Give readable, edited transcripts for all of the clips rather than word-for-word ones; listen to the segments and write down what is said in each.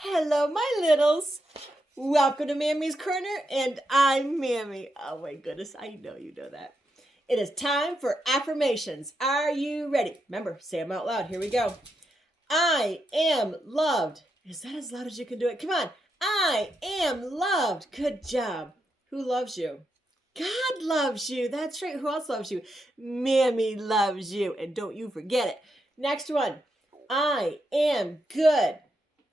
Hello, my littles. Welcome to Mammy's Corner, and I'm Mammy. Oh my goodness, I know you know that. It is time for affirmations. Are you ready? Remember, say them out loud. Here we go. I am loved. Is that as loud as you can do it? Come on. I am loved. Good job. Who loves you? God loves you. That's right. Who else loves you? Mammy loves you. And don't you forget it. Next one. I am good.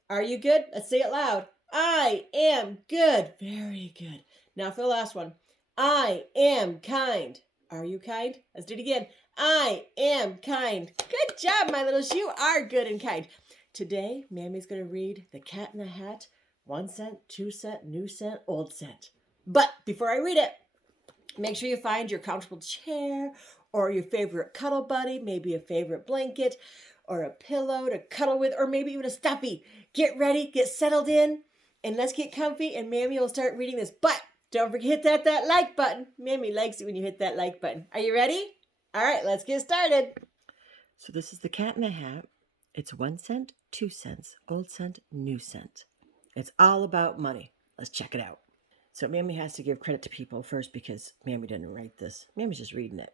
Are you good? Let's say it loud. I am good. Very good. Now for the last one. I am kind. Are you kind? Let's do it again. I am kind. Good job, my littles. You are good and kind. Today, Mammy's going to read The Cat in the Hat, 1 cent, 2 cent, new cent, old cent. But before I read it, make sure you find your comfortable chair or your favorite cuddle buddy, maybe a favorite blanket or a pillow to cuddle with, or maybe even a stuffy. Get ready, get settled in, and let's get comfy, and Mammy will start reading this. But don't forget that like button. Mammy likes it when you hit that like button. Are you ready? All right, let's get started. So this is The Cat in the Hat. It's 1 cent, 2 cents, old cent, new cent. It's all about money. Let's check it out. So Mammy has to give credit to people first because Mammy didn't write this. Mammy's just reading it.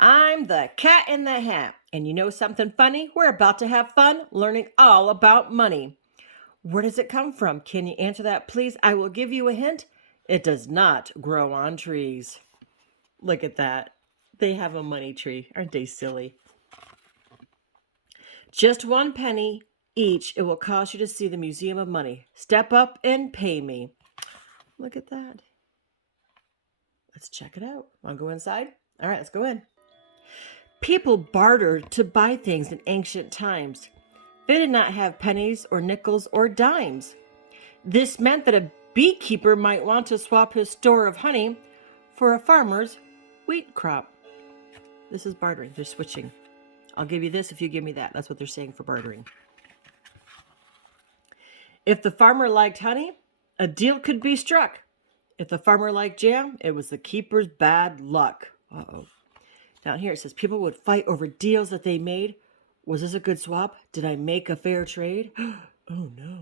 I'm the Cat in the Hat. And you know something funny? We're about to have fun learning all about money. Where does it come from? Can you answer that, please? I will give you a hint. It does not grow on trees. Look at that. They have a money tree. Aren't they silly? Just 1 penny each. It will cost you to see the Museum of Money. Step up and pay me. Look at that. Let's check it out. Want to go inside? All right, let's go in. People bartered to buy things in ancient times. They did not have pennies or nickels or dimes. This meant that a beekeeper might want to swap his store of honey for a farmer's wheat crop. This is bartering. They're switching. I'll give you this if you give me that. That's what they're saying for bartering. If the farmer liked honey, a deal could be struck. If the farmer liked jam, it was the keeper's bad luck. Uh-oh. Down here it says people would fight over deals that they made. Was this a good swap? Did I make a fair trade? Oh no.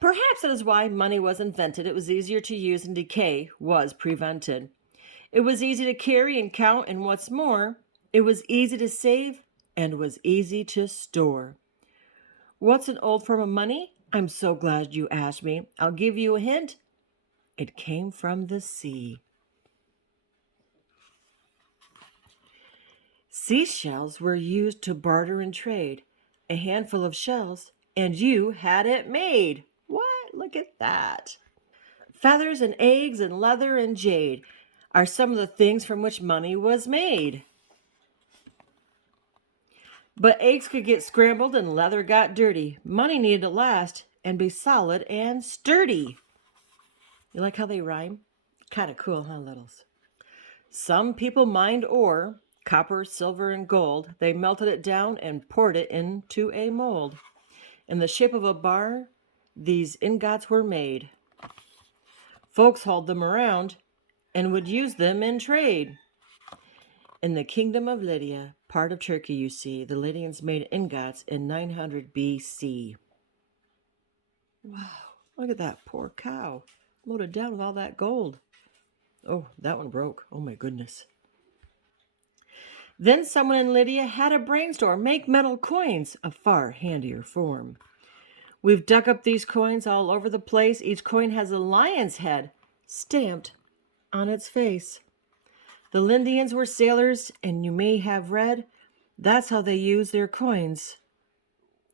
Perhaps that is why money was invented. It was easier to use and decay was prevented. It was easy to carry and count, and what's more, it was easy to save and was easy to store. What's an old form of money? I'm so glad you asked me. I'll give you a hint. It came from the sea. Seashells were used to barter and trade. A handful of shells, and you had it made. What? Look at that. Feathers and eggs and leather and jade are some of the things from which money was made. But eggs could get scrambled and leather got dirty. Money needed to last and be solid and sturdy. You like how they rhyme? Kind of cool, huh, littles? Some people mined ore, copper, silver, and gold. They melted it down and poured it into a mold. In the shape of a bar, these ingots were made. Folks hauled them around and would use them in trade. In the kingdom of Lydia, part of Turkey, you see, the Lydians made ingots in 900 BC. Wow, look at that poor cow, loaded down with all that gold. Oh, that one broke. Oh my goodness. Then someone in Lydia had a brainstorm, make metal coins, a far handier form. We've dug up these coins all over the place. Each coin has a lion's head stamped on its face. The Lydians were sailors, and you may have read, that's how they use their coins.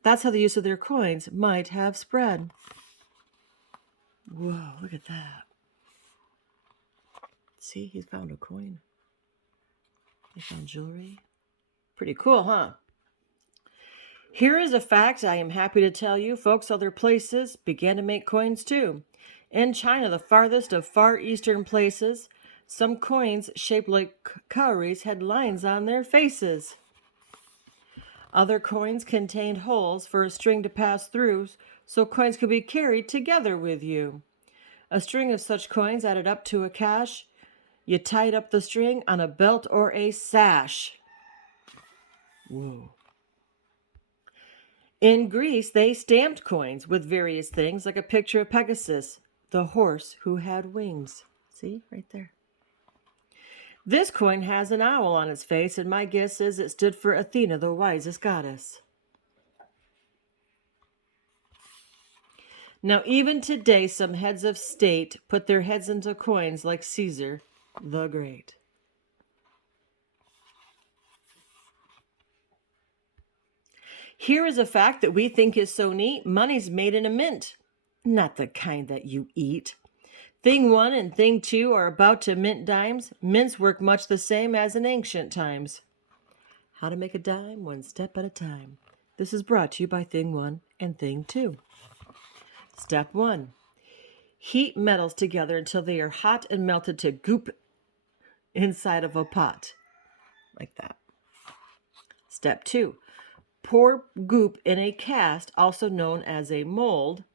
That's how the use of their coins might have spread. Whoa, look at that. See, he's found a coin. He found jewelry. Pretty cool, huh? Here is a fact I am happy to tell you. Folks other places began to make coins too. In China, the farthest of far eastern places, some coins shaped like cowries had lines on their faces. Other coins contained holes for a string to pass through, so coins could be carried together with you. A string of such coins added up to a cash. You tied up the string on a belt or a sash. Whoa. In Greece, they stamped coins with various things, like a picture of Pegasus, the horse who had wings. See, right there. This coin has an owl on its face, and my guess is it stood for Athena, the wisest goddess. Now, even today, some heads of state put their heads into coins like Caesar the Great. Here is a fact that we think is so neat. Money's made in a mint, not the kind that you eat. Thing 1 and Thing 2 are about to mint dimes. Mints work much the same as in ancient times. How to make a dime one step at a time. This is brought to you by Thing 1 and Thing 2. Step 1. Heat metals together until they are hot and melted to goop inside of a pot. Like that. Step 2. Pour goop in a cast, also known as a mold.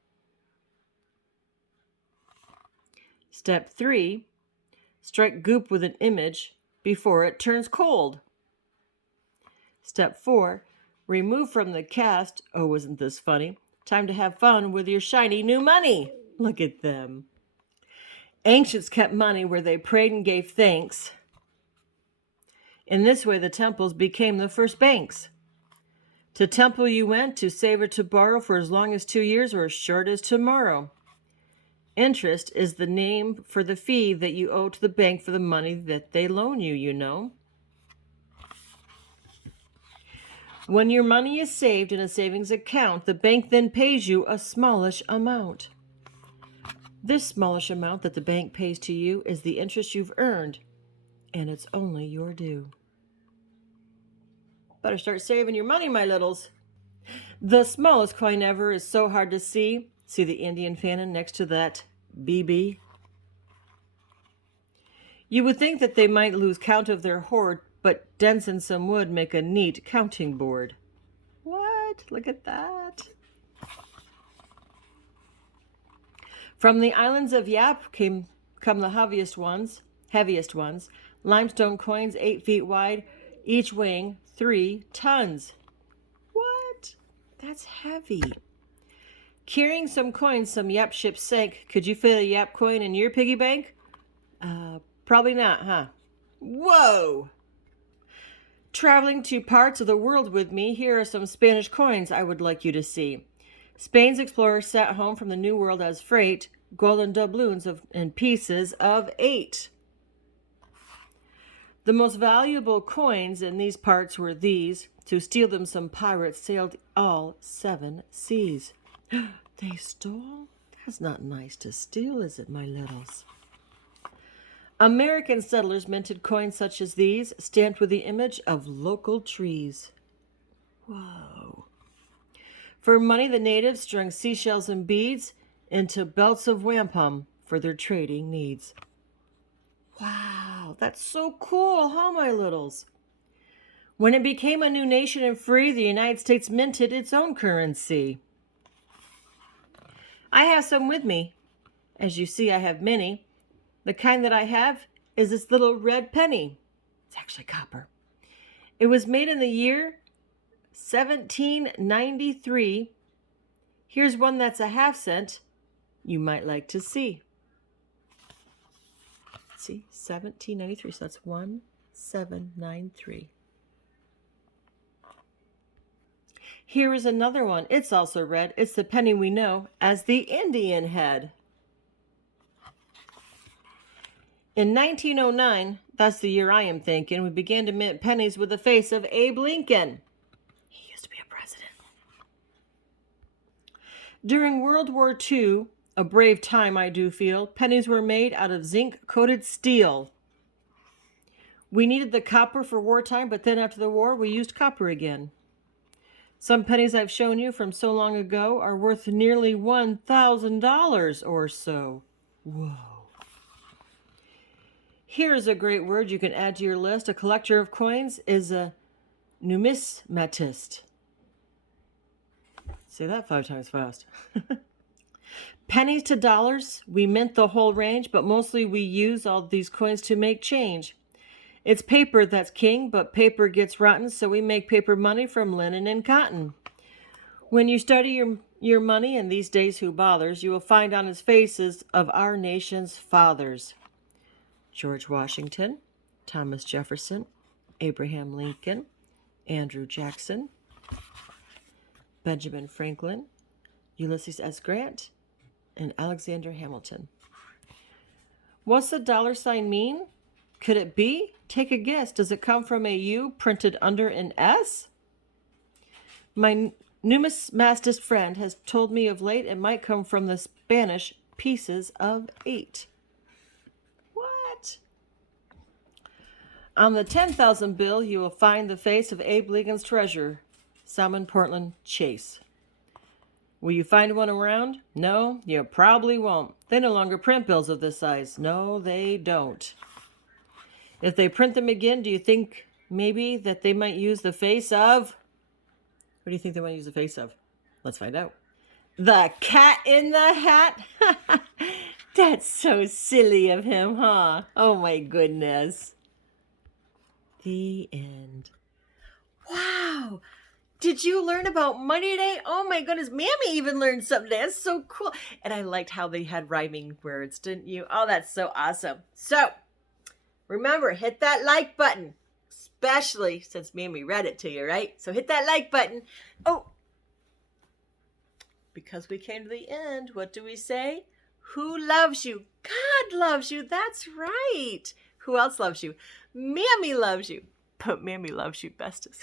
Step 3. Strike goop with an image before it turns cold. Step 4. Remove from the cast. Oh, isn't this funny? Time to have fun with your shiny new money. Look at them. Ancients kept money where they prayed and gave thanks. In this way, the temples became the first banks. To temple you went, to save or to borrow for as long as 2 years or as short as tomorrow. Interest is the name for the fee that you owe to the bank for the money that they loan you, you know. When your money is saved in a savings account, the bank then pays you a smallish amount. This smallish amount that the bank pays to you is the interest you've earned, and it's only your due. Better start saving your money, my littles. The smallest coin ever is so hard to see. See the Indian fanon next to that BB? You would think that they might lose count of their hoard, but dents in some wood make a neat counting board. What? Look at that. From the islands of Yap come the heaviest ones. Limestone coins 8 feet wide, each weighing 3 tons. What? That's heavy. Carrying some coins, some Yap ships sank. Could you fit a Yap coin in your piggy bank? Probably not, huh? Whoa! Traveling to parts of the world with me, here are some Spanish coins I would like you to see. Spain's explorers sat home from the New World as freight, golden doubloons and pieces of 8. The most valuable coins in these parts were these. To steal them, some pirates sailed all 7 seas. They stole? That's not nice to steal, is it, my littles? American settlers minted coins such as these, stamped with the image of local trees. Whoa. For money, the natives strung seashells and beads into belts of wampum for their trading needs. Wow, that's so cool, huh, my littles? When it became a new nation and free, the United States minted its own currency. I have some with me. As you see, I have many. The kind that I have is this little red penny. It's actually copper. It was made in the year 1793. Here's one that's a half cent you might like to see. See, 1793, so that's 1793. Here is another one. It's also red. It's the penny we know as the Indian head. In 1909, that's the year I am thinking, we began to mint pennies with the face of Abe Lincoln. He used to be a president. During World War II, a brave time I do feel, pennies were made out of zinc-coated steel. We needed the copper for wartime, but then after the war, we used copper again. Some pennies I've shown you from so long ago are worth nearly $1,000 or so. Whoa. Here's a great word you can add to your list. A collector of coins is a numismatist. Say that 5 times fast. Pennies to dollars, we mint the whole range, but mostly we use all these coins to make change. It's paper that's king, but paper gets rotten, so we make paper money from linen and cotton. When you study your money and these days who bothers, you will find on his faces of our nation's fathers. George Washington, Thomas Jefferson, Abraham Lincoln, Andrew Jackson, Benjamin Franklin, Ulysses S. Grant, and Alexander Hamilton. What's the dollar sign mean? Could it be? Take a guess. Does it come from a U printed under an S? My numismatist friend has told me of late it might come from the Spanish pieces of 8. What? On the 10,000 bill, you will find the face of Abe Lincoln's treasurer, Salmon Portland Chase. Will you find one around? No, you probably won't. They no longer print bills of this size. No, they don't. If they print them again, do you think maybe that they might use the face of... What do you think they might use the face of? Let's find out. The Cat in the Hat? That's so silly of him, huh? Oh my goodness. The end. Wow. Did you learn about money today? Oh my goodness. Mammy even learned something today. That's so cool. And I liked how they had rhyming words, didn't you? Oh, that's so awesome. So, remember, hit that like button. Especially since Mammy read it to you, right? So hit that like button. Oh, because we came to the end, what do we say? Who loves you? God loves you. That's right. Who else loves you? Mammy loves you. But Mammy loves you bestest.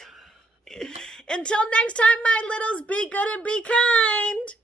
Until next time, my littles, be good and be kind.